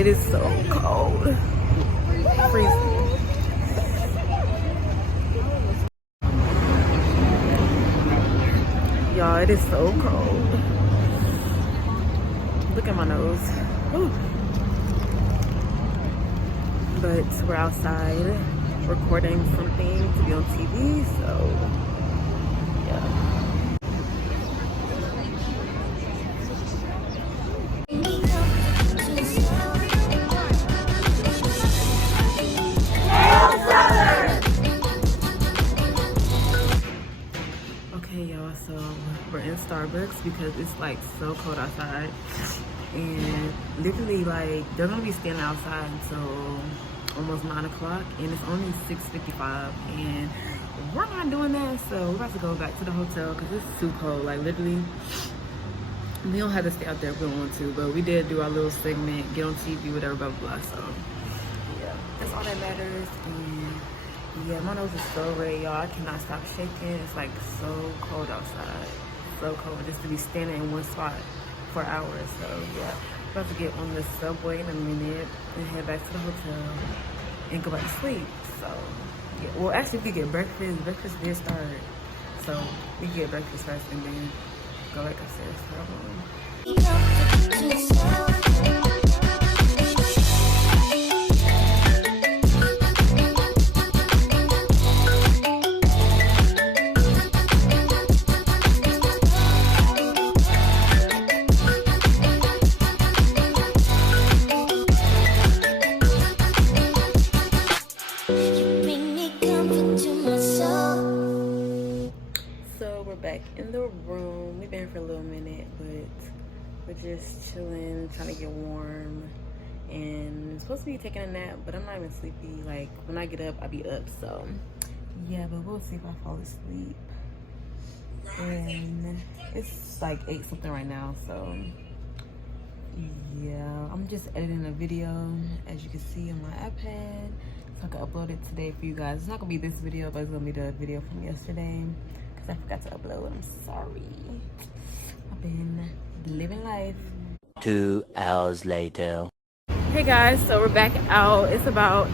It is so cold. Freezing. Y'all, it is so cold. Look at my nose. Whew. But we're outside recording something to be on TV, so yeah. Okay, y'all, so we're in Starbucks because it's like so cold outside, and literally like they're gonna be standing outside until almost 9 o'clock, and it's only 6:55, and we're not doing that. So we're about to go back to the hotel because it's too cold. Like literally, we don't have to stay out there if we don't want to, but we did do our little segment, get on TV, whatever, blah blah blah. So yeah, that's all that matters. And yeah, my nose is so red, y'all. I cannot stop shaking. It's like so cold outside, so cold just to be standing in one spot for hours. So yeah, about to get on the subway in a minute and head back to the hotel and go back to sleep. So yeah, well actually we get breakfast. Breakfast did start, so we get breakfast first and then go back upstairs to our room. Back in the room. We've been here for a little minute, but we're just chilling, trying to get warm, and I'm supposed to be taking a nap, but I'm not even sleepy. Like when I get up, I'll be up. So yeah, but we'll see if I fall asleep. And it's like 8 something right now, so yeah, I'm just editing a video as you can see on my iPad so I can upload it today for you guys. It's not gonna be this video, but it's gonna be the video from yesterday. I forgot to upload. I'm sorry. I've been living life. 2 hours later. Hey guys, so we're back out. It's about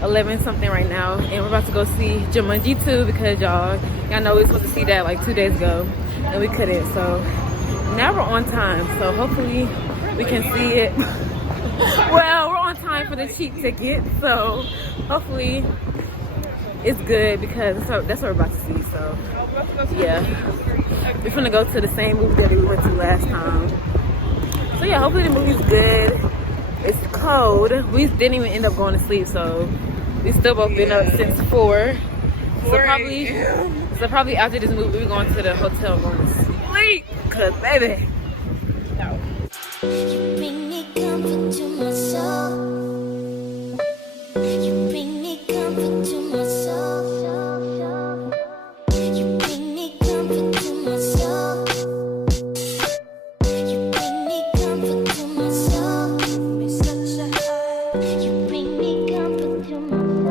11 something right now, and we're about to go see Jumanji 2 because y'all know we were supposed to see that like 2 days ago and we couldn't. So now we're on time. So hopefully we can see it. Well, we're on time for the cheap ticket, so hopefully it's good because that's what we're about to see. So yeah, we're gonna go to the same movie that we went to last time. So yeah, hopefully the movie's good. It's cold. We didn't even end up going to sleep, so we still both been up since 4. So probably after this movie we're going to the hotel going to sleep. Cause baby, no. You bring me comfort to my soul. You bring me comfort to my soul. You bring me comfort to my soul. You bring me comfort to my soul. You bring me comfort to my soul.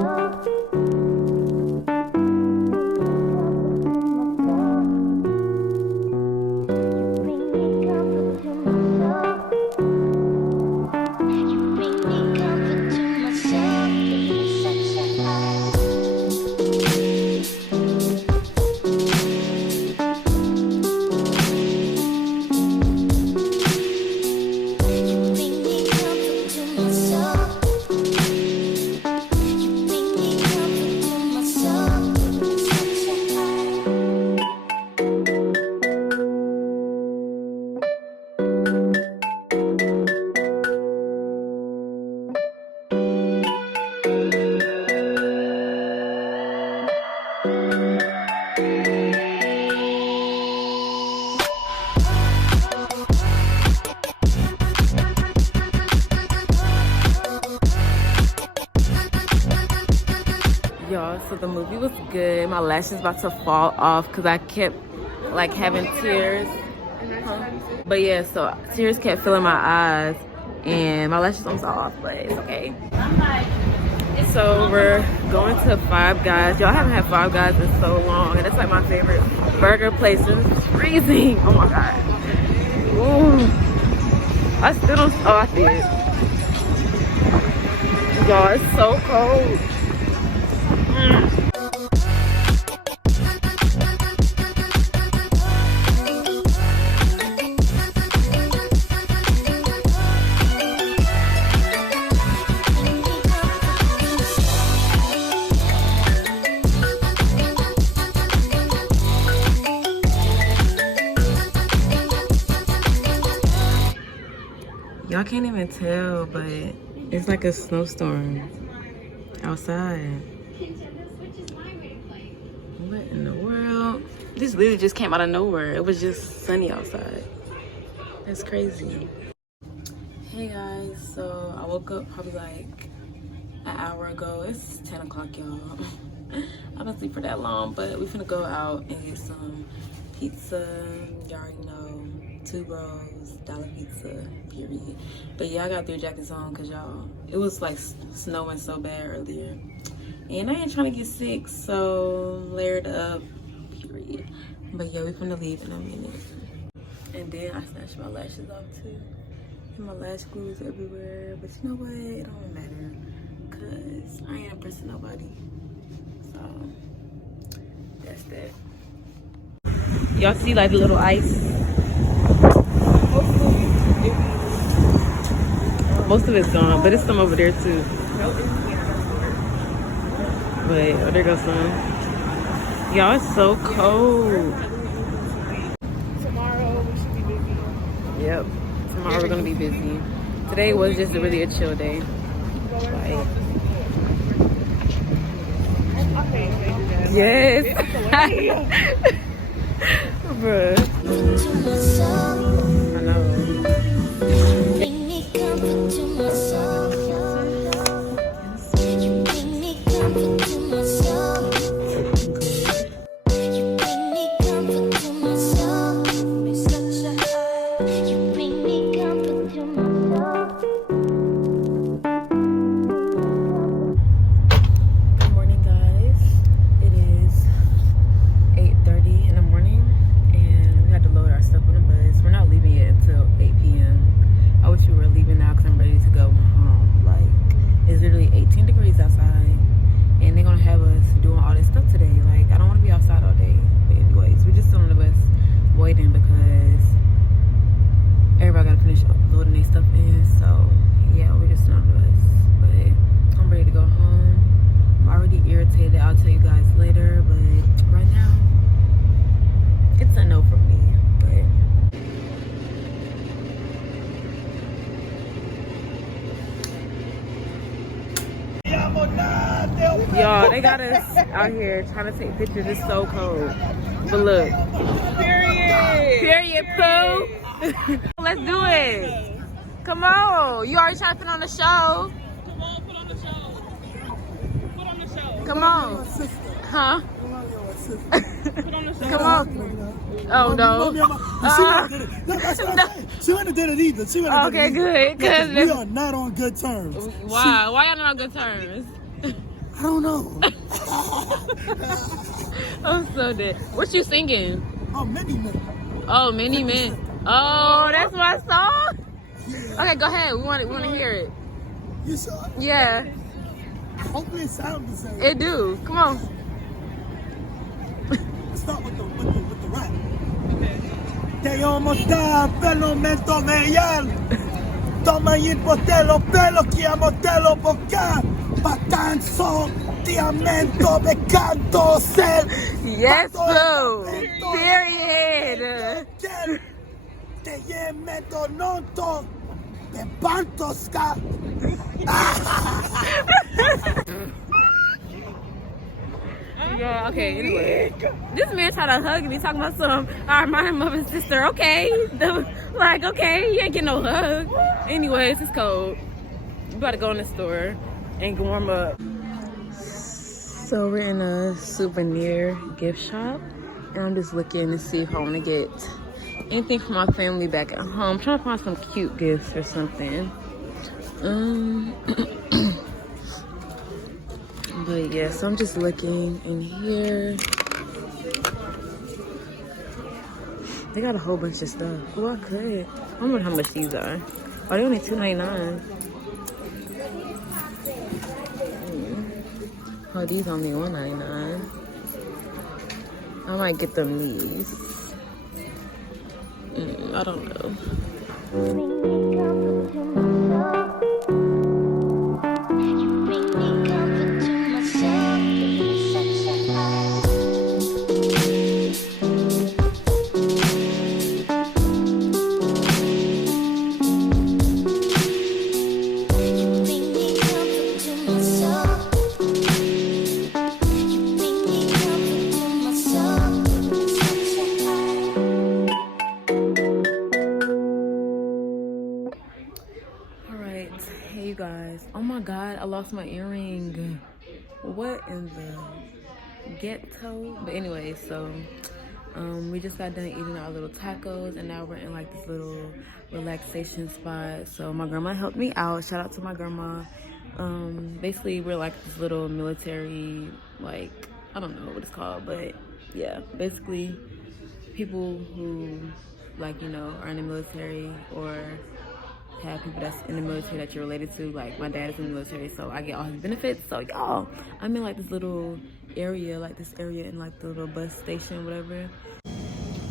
Y'all, so the movie was good. My lashes about to fall off because I kept like having tears. But yeah, so tears kept filling my eyes and my lashes almost off, but it's okay. So we're going to Five Guys. Y'all haven't had Five Guys in so long, and it's like my favorite burger place. It's freezing. Oh my god. Ooh. I still don't. Oh, I did. Y'all, it's so cold. Y'all can't even tell, but it's like a snowstorm outside. What in the world? This literally just came out of nowhere. It was just sunny outside. That's crazy. Hey guys, so I woke up probably like an hour ago. It's 10 o'clock, y'all. I don't sleep for that long, but we finna go out and get some pizza. You already know, 2 rolls, dollar pizza, period. But yeah, I got 3 jackets on because y'all, it was like snowing so bad earlier. And I ain't trying to get sick, so layered up, period. But yeah, we finna leave in a minute. And then I snatched my lashes off too. And my lash glue is everywhere. But you know what? It don't matter. Cause I ain't impressing nobody. So that's that. Y'all see like the little ice? Most of it's gone, but it's some over there too. But oh, there goes some. Y'all, it's so cold. Tomorrow we should be busy. Yep. Tomorrow we're gonna be busy. Today was just really a chill day. Like, yes. Bruh. I know. I'll tell you guys later, but right now it's a no for me. But y'all, they got us out here trying to take pictures. It's so cold. But look, period poo. Let's do it. Come on, you already trying to put on the show. Come on. Huh? Come on. Oh, no. She wouldn't have did it either. Okay, good. Cause we are not on good terms. Why? Why y'all not on good terms? I don't know. I'm so dead. What you singing? Oh, Many Men. Oh, Many Men. Oh, that's my song? Yeah. Okay, go ahead. We want to hear it. You saw it? Yeah. Hopefully it sounds the same. It do. Come on. Let's start with the rap. Te amo da pelo mento meyal. Toma in potelo pelo chiamo telo bocca. Batanzo diamento me canto sel. Yes, boo. Period. Te meto nonto. Te pantosca. Yeah, okay, anyway. This man tried to hug me, talking about some, I remind him of his sister. Okay. Like, okay, you ain't getting no hug. Anyways, it's cold. We about to go in the store and warm up. So we're in a souvenir gift shop. And I'm just looking to see if I want to get anything for my family back at home. I'm trying to find some cute gifts or something. But yeah, so I'm just looking in here. They got a whole bunch of stuff. Oh, I could. I wonder how much these are. Oh, they only $2.99. Oh, these only $1.99. I might get them these. I don't know. Hey you guys, oh my god, I lost my earring. What in the ghetto? But anyway, so we just got done eating our little tacos and now we're in like this little relaxation spot. So my grandma helped me out. Shout out to my grandma. Basically we're like this little military, like, I don't know what it's called, but yeah, basically people who, like, you know, are in the military or have people that's in the military that you're related to. Like my dad is in the military, so I get all his benefits. So y'all, I'm in like this little area, like this area in like the little bus station, whatever.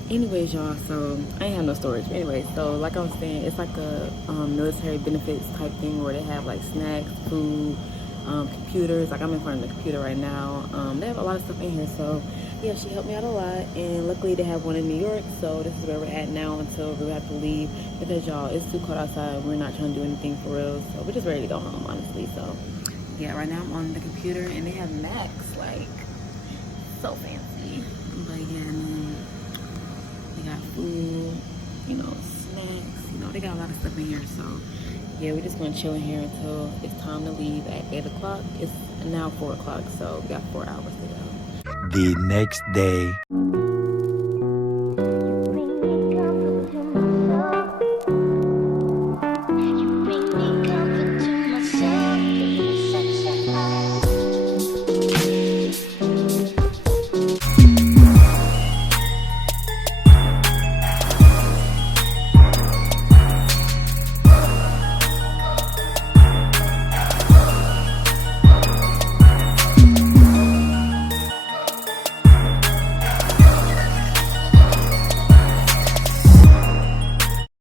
Anyways, y'all, so I ain't have no storage. But anyway, so like I was saying, it's like a military benefits type thing where they have like snacks, food, computers. Like I'm in front of the computer right now. They have a lot of stuff in here, so yeah, she helped me out a lot, and luckily they have one in New York, so this is where we're at now until we have to leave, because y'all, it's too cold outside. We're not trying to do anything for real, so we're just ready to go home, honestly. So yeah, right now I'm on the computer and they have Macs, like so fancy. But yeah, and they got food, you know, snacks, you know, they got a lot of stuff in here. So yeah, we're just gonna chill in here until it's time to leave at 8 o'clock. It's now 4 o'clock, so we got 4 hours to go. The next day.